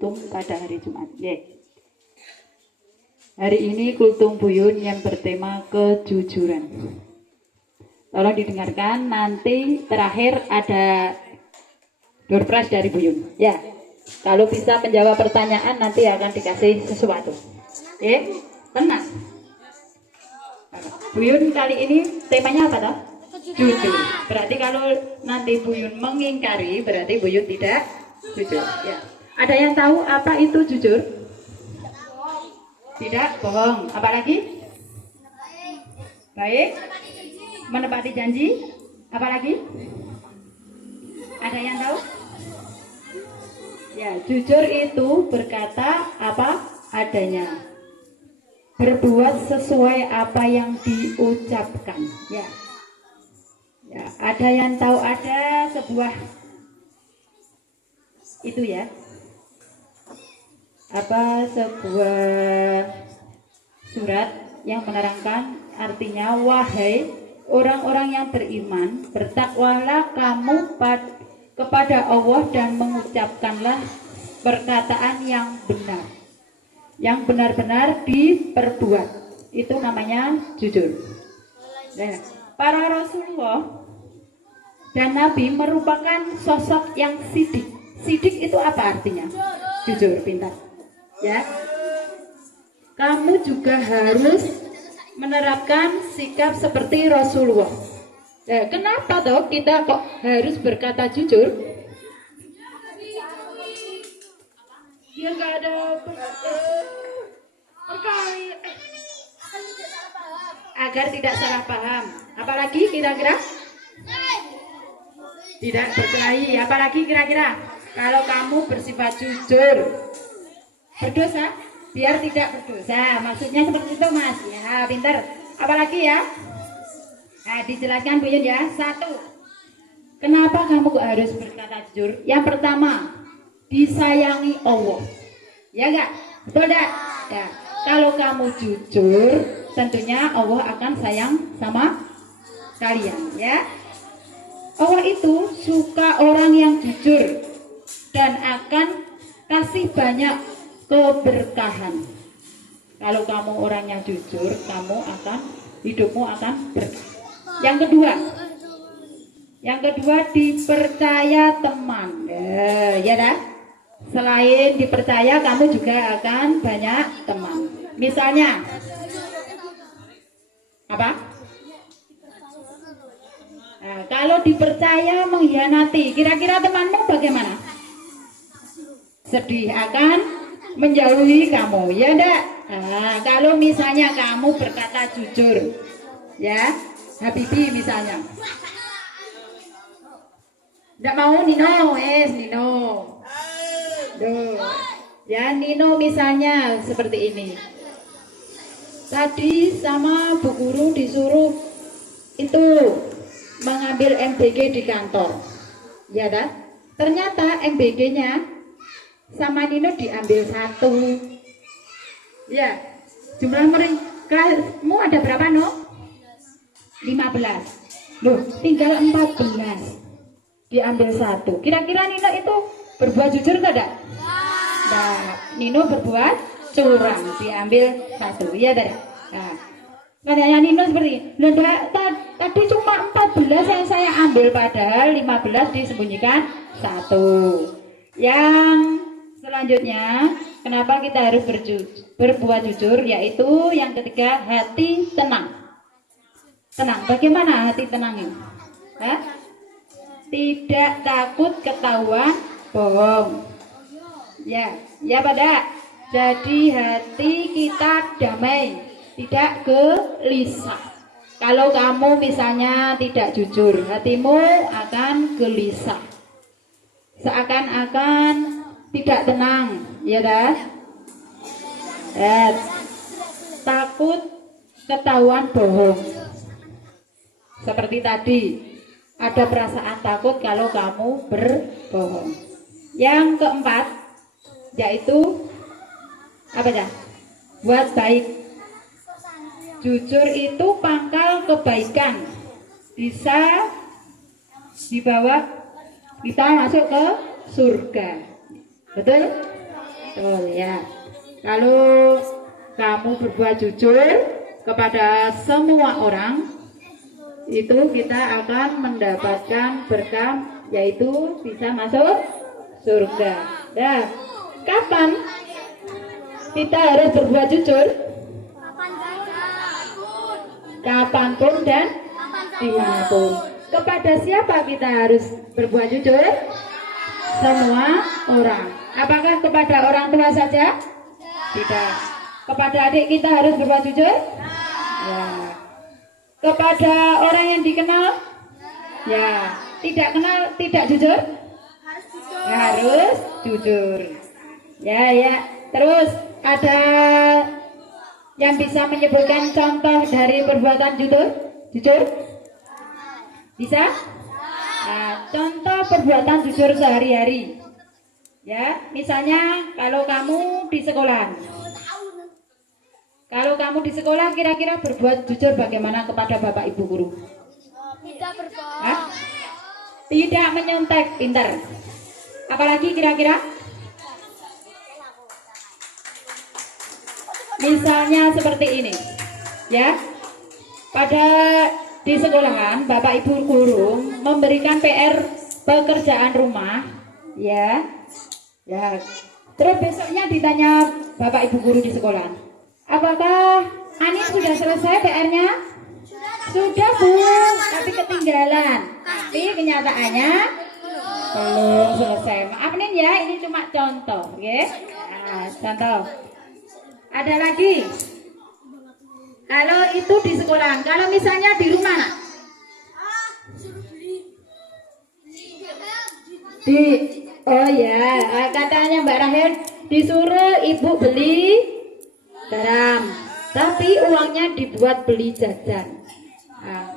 kultum pada hari Jumat. Hari ini kultum Buyun yang bertema kejujuran. Tolong didengarkan, nanti terakhir ada door prize dari Buyun. Ya, kalau bisa menjawab pertanyaan nanti akan dikasih sesuatu. Tenang. Buyun kali ini temanya apa toh? Jujur. Berarti kalau nanti Buyun mengingkari, berarti Buyun tidak jujur. Ya. Ada yang tahu apa itu jujur? Tidak, bohong. Apalagi? Baik. Menepati janji. Apalagi? Ada yang tahu? Ya, jujur itu berkata apa adanya. Berbuat sesuai apa yang diucapkan. Ya. Ya, ada yang tahu ada sebuah itu ya. Apa sebuah surat yang menerangkan artinya, wahai orang-orang yang beriman, bertakwalah kamu kepada Allah dan mengucapkanlah perkataan yang benar, yang benar-benar diperbuat. Itu namanya jujur. Nah, para Rasulullah dan Nabi merupakan sosok yang sidik. Sidik itu apa artinya? Jujur, pintar. Ya, kamu juga harus menerapkan sikap seperti Rasulullah. Kenapa toh kita kok harus berkata jujur? Dia nggak ada agar tidak salah paham. Apalagi kira-kira? Tidak berkelahi. Apalagi kira-kira? Kalau kamu bersifat jujur, berdosa, biar tidak berdosa. Maksudnya seperti itu, Mas. Ya, pintar. Apalagi ya? Nah, dijelaskan Buyun ya. 1. Kenapa kamu harus berkata jujur? Yang pertama, disayangi Allah. Ya enggak? Betul enggak? Ya. Kalau kamu jujur, tentunya Allah akan sayang sama kalian, ya. Allah itu suka orang yang jujur dan akan kasih banyak keberkahan. Kalau kamu orang yang jujur, hidupmu akan berkah. Yang kedua dipercaya teman. Ya dah. Selain dipercaya, kamu juga akan banyak teman. Misalnya apa? Nah, kalau dipercaya mengkhianati, kira-kira temanmu bagaimana? Sedih, akan menjauhi kamu, ya enggak? Nah, kalau misalnya kamu berkata jujur, ya, Habibi misalnya, enggak mau Nino, Nino, Duh. Ya, Nino misalnya seperti ini. Tadi sama Bu Guru disuruh itu mengambil MBG di kantor, ya dah. Ternyata MBG-nya sama Nino diambil 1. Ya, jumlah merekamu ada berapa, no? 15. Loh, tinggal 14. Diambil 1. Kira-kira Nino itu berbuat jujur tidak? Nah, Nino berbuat curang, diambil 1. Iya tidak? Nah, katanya Nino seperti, tadi cuma 14 yang saya ambil, padahal 15 disembunyikan 1. Yang selanjutnya, kenapa kita harus berbuat jujur? Yaitu yang ketiga, hati tenang. Tenang, bagaimana hati tenang ini? Tidak takut ketahuan bohong. Ya pada. Jadi hati kita damai, tidak gelisah. Kalau kamu misalnya tidak jujur, hatimu akan gelisah, seakan-akan tidak tenang, ya dah. Takut ketahuan bohong. Seperti tadi, ada perasaan takut kalau kamu berbohong. Yang keempat, yaitu apa ya? Buat baik. Jujur itu pangkal kebaikan. Bisa dibawa kita masuk ke surga. Betul? Betul ya. Kalau kamu berbuat jujur kepada semua orang, itu kita akan mendapatkan berkah, yaitu bisa masuk surga. Dan kapan kita harus berbuat jujur? Kapanpun dan dimanapun. Kepada siapa kita harus berbuat jujur? Semua orang. Apakah kepada orang tua saja? Tidak. Kepada adik kita harus berbuat jujur? Ya. Kepada orang yang dikenal? Ya. Tidak kenal, tidak jujur? Harus jujur. Ya, ya. Terus ada yang bisa menyebutkan contoh dari perbuatan jujur? Jujur? Bisa? Nah, contoh perbuatan jujur sehari-hari. Ya, misalnya kalau kamu di sekolah. Kalau kamu di sekolah kira-kira berbuat jujur bagaimana kepada Bapak Ibu guru? Tidak berbohong. Hah? Tidak menyontek, pintar. Apalagi kira-kira? Misalnya seperti ini. Ya. Pada di sekolahan Bapak Ibu guru memberikan PR pekerjaan rumah, ya. Ya. Terus besoknya ditanya Bapak Ibu guru di sekolah, apakah Ani sudah selesai PR-nya? Sudah Bu, tapi ketinggalan. Tapi kenyataannya belum selesai. Maaf nih ya, ini cuma contoh, ya. Nah, contoh. Ada lagi. Kalau itu di sekolah, kalau misalnya di rumah, nak? Oh ya, katanya Mbak Rahel disuruh ibu beli garam, tapi uangnya dibuat beli jajan. Nah,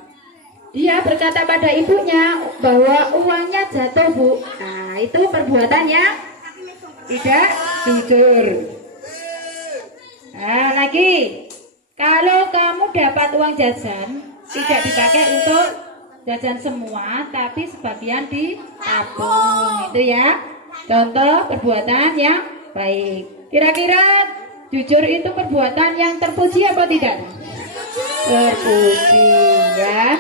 dia berkata pada ibunya bahwa uangnya jatuh Bu. Nah, itu perbuatan yang tidak jujur. Nah, lagi, kalau kamu dapat uang jajan tidak dipakai untuk jajan semua, tapi sebagian ditabung, itu ya. Contoh perbuatan yang baik. Kira-kira jujur itu perbuatan yang terpuji apa tidak? Terpuji ya.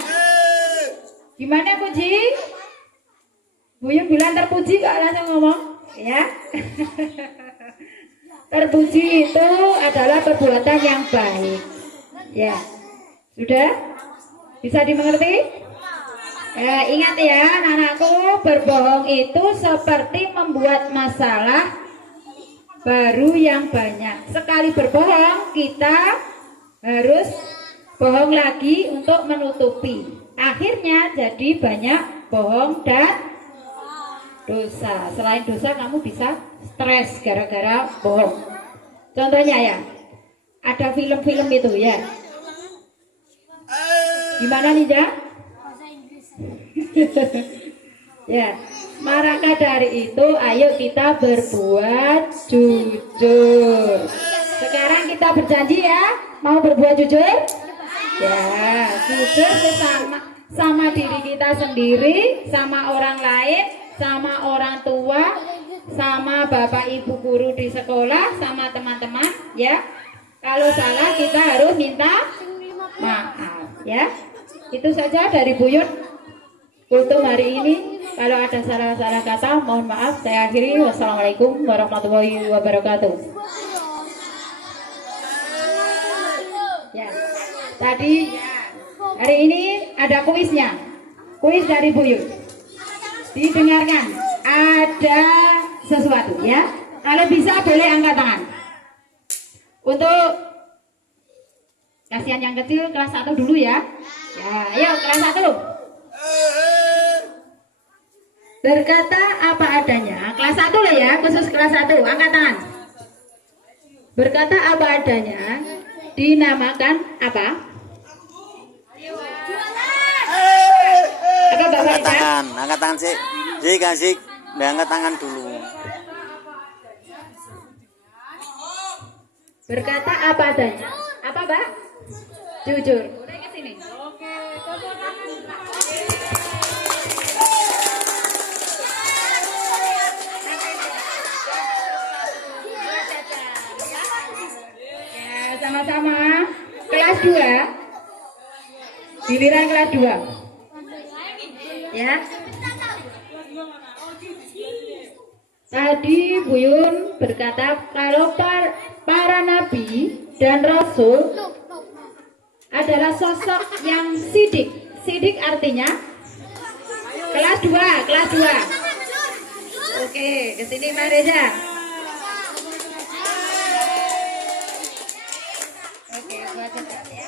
Gimana Puji? Buyung bilang terpuji, kok langsung ngomong ya. Terpuji itu adalah perbuatan yang baik. Ya. Sudah? Bisa dimengerti? Ingat ya anak-anakku, berbohong itu seperti membuat masalah baru yang banyak. Sekali berbohong kita harus bohong lagi untuk menutupi. Akhirnya jadi banyak bohong dan dosa. Selain dosa kamu bisa stres gara-gara bohong. Contohnya ya, ada film-film itu ya. Gimana nih ya? Ya, maka dari itu ayo kita berbuat jujur. Sekarang kita berjanji ya, mau berbuat jujur? Ya, jujur sama diri kita sendiri, sama orang lain, sama orang tua, sama Bapak Ibu guru di sekolah, sama teman-teman ya. Kalau salah kita harus minta maaf ya. Itu saja dari Buyut untuk hari ini. Kalau ada salah-salah kata mohon maaf. Saya akhiri. Wassalamualaikum warahmatullahi wabarakatuh. Ya, tadi hari ini ada kuisnya. Kuis dari Buyut. Didengarkan. Ada sesuatu ya. Kalau bisa boleh angkat tangan. Untuk kasihan yang kecil kelas 1 dulu ya. Ya, ayo kelas 1. Berkata apa adanya. Kelas 1 lah ya, khusus kelas 1. Angkat tangan. Berkata apa adanya dinamakan apa? Apa Bapak angkat tangan, angkat tangan sih. Jadi kasih, angkat tangan dulu. Berkata apa adanya. Apa, Mbak? Jujur. Udah ke sini. Oke, sama-sama. Kelas 2. Giliran kelas 2. Ya. Tadi Buyun berkata kalau para nabi dan rasul adalah sosok yang sidik. Sidik artinya kelas 2, kelas 2. Oke, ke sini Mbak Reza. Oke, buat cepat ya.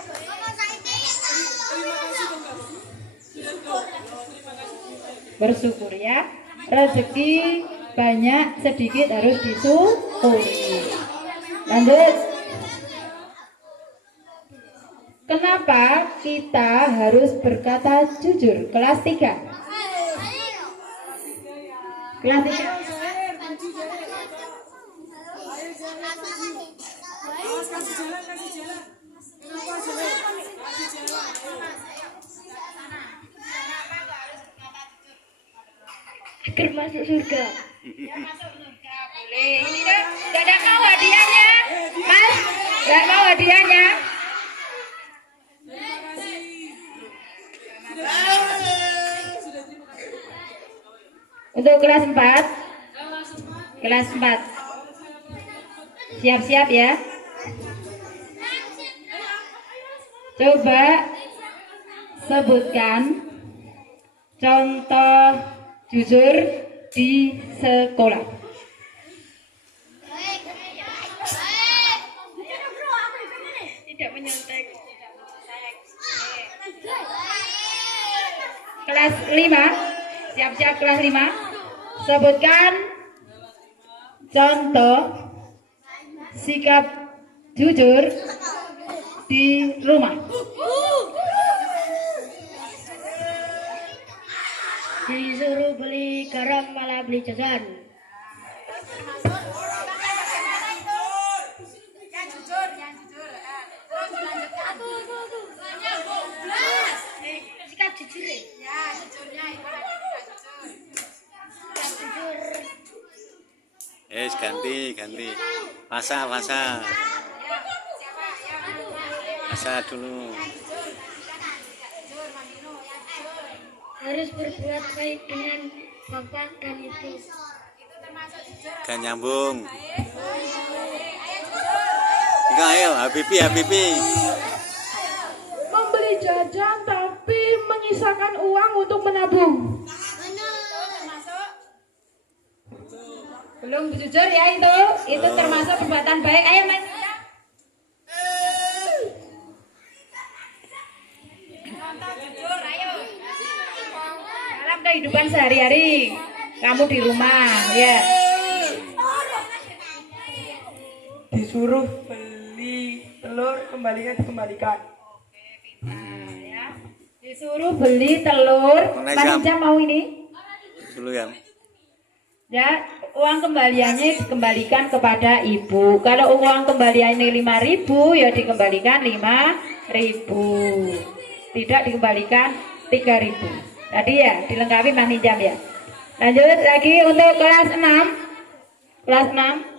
Bersyukur ya. Rezeki banyak sedikit harus disyukuri. Lanjut. Kenapa kita harus berkata jujur? Kelas 3. Kelas 3. Agar masuk surga. Ya masuk surga boleh. Ini dong, tidak mau hadiahnya, Mas? Tidak mau hadiahnya? Untuk kelas 4. Kelas 4. Siap-siap ya. Coba sebutkan contoh jujur di sekolah. Tidak menyontek. Kelas 5. Siap-siap kelas 5. Sebutkan contoh sikap jujur di rumah. Disuruh beli garam malah beli jajan. Sikap jujur ya, jujurnya itu jujur. Ganti. Fasa dulu. Harus berbuat baik dengan bapak dan ibu. Gak nyambung. Ayo, Habibi. Membeli jajan tapi menyisakan uang untuk menabung. Belum jujur ya itu termasuk perbuatan baik. Ayo Mas. Dalam kehidupan sehari-hari kamu di rumah ya. Disuruh beli telur dikembalikan. Ya. Disuruh beli telur. Mas Ija mau ini? Dulu ya. Ya, uang kembaliannya dikembalikan kepada ibu. Kalau uang kembaliannya 5.000 ya dikembalikan 5.000. Tidak dikembalikan 3.000. Tadi ya dilengkapi Mas Ninjam ya. Lanjut lagi untuk kelas 6. Kelas 6.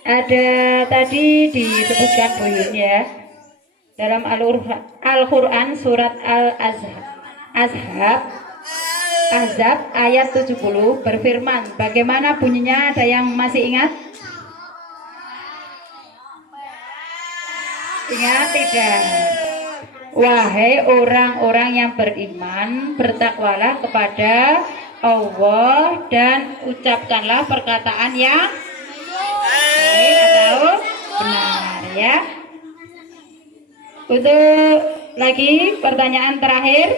Ada tadi disebutkan Buyun ya dalam Al-Quran surat Ahzab ayat 70 berfirman, bagaimana bunyinya, ada yang masih ingat? Ingat tidak? Wahai orang-orang yang beriman, bertakwalah kepada Allah dan ucapkanlah perkataan yang baik atau benar ya. Untuk lagi pertanyaan terakhir,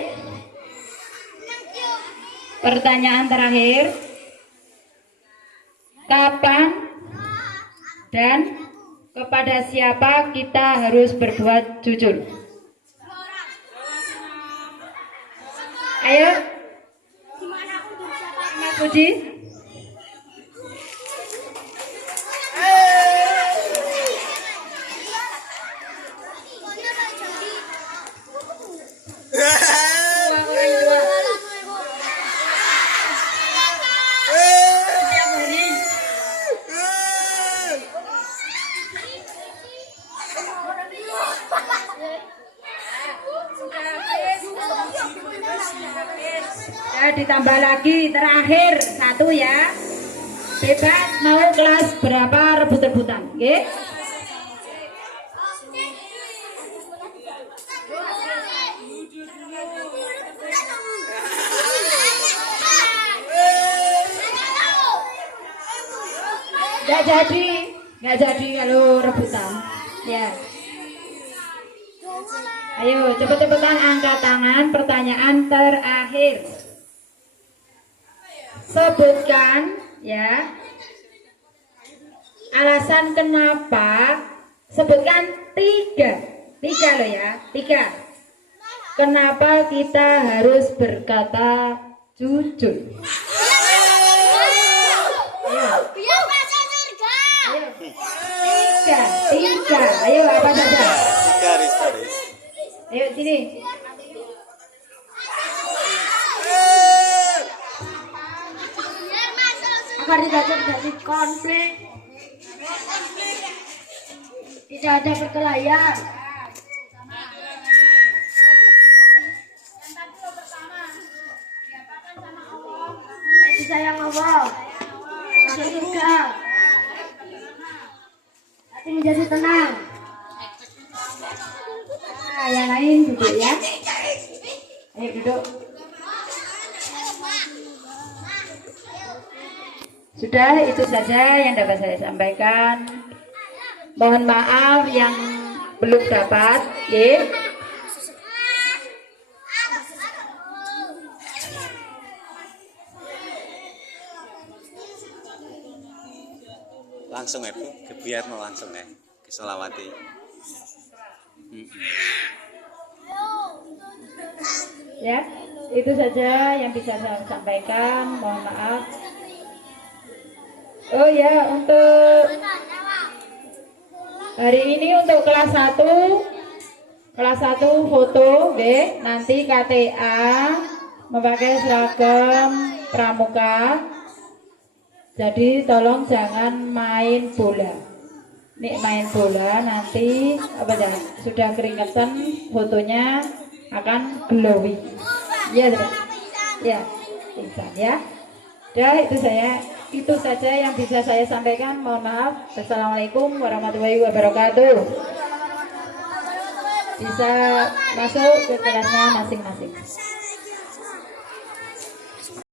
kapan dan kepada siapa kita harus berbuat jujur? Ayo Mas Puji. Ya, ditambah lagi terakhir 1 ya. Bebas mau kelas berapa rebut-rebutan, oke? Nggak jadi kalau rebutan. Ya. Ayo cepet-cepetan angkat tangan. Pertanyaan terakhir. Sebutkan ya alasan kenapa. Sebutkan 3 loh ya, 3. Kenapa kita harus berkata jujur? Tiga. Ayo apa saja? Garis. Ayo sini. Agar tidak terjadi konflik, tidak ada perkelahian. Disayang Allah, masuk surga, hati menjadi tenang. Nah, yang lain duduk ya. Ayo duduk. Sudah, itu saja yang dapat saya sampaikan. Mohon maaf yang belum dapat, ya. Langsung ya Bu, biar mau langsung ya ke Solawati. Ya, itu saja yang bisa saya sampaikan. Mohon maaf. Oh ya, untuk hari ini untuk kelas 1 foto, deh. Nanti KTA memakai seragam pramuka. Jadi tolong jangan main bola. Nih main bola nanti apa ya? Sudah keringetan, fotonya akan glowing. Ya, ya, bisa ya. Dah itu saja yang bisa saya sampaikan. Mohon maaf. Assalamualaikum warahmatullahi wabarakatuh. Bisa masuk ke kelasnya masing-masing.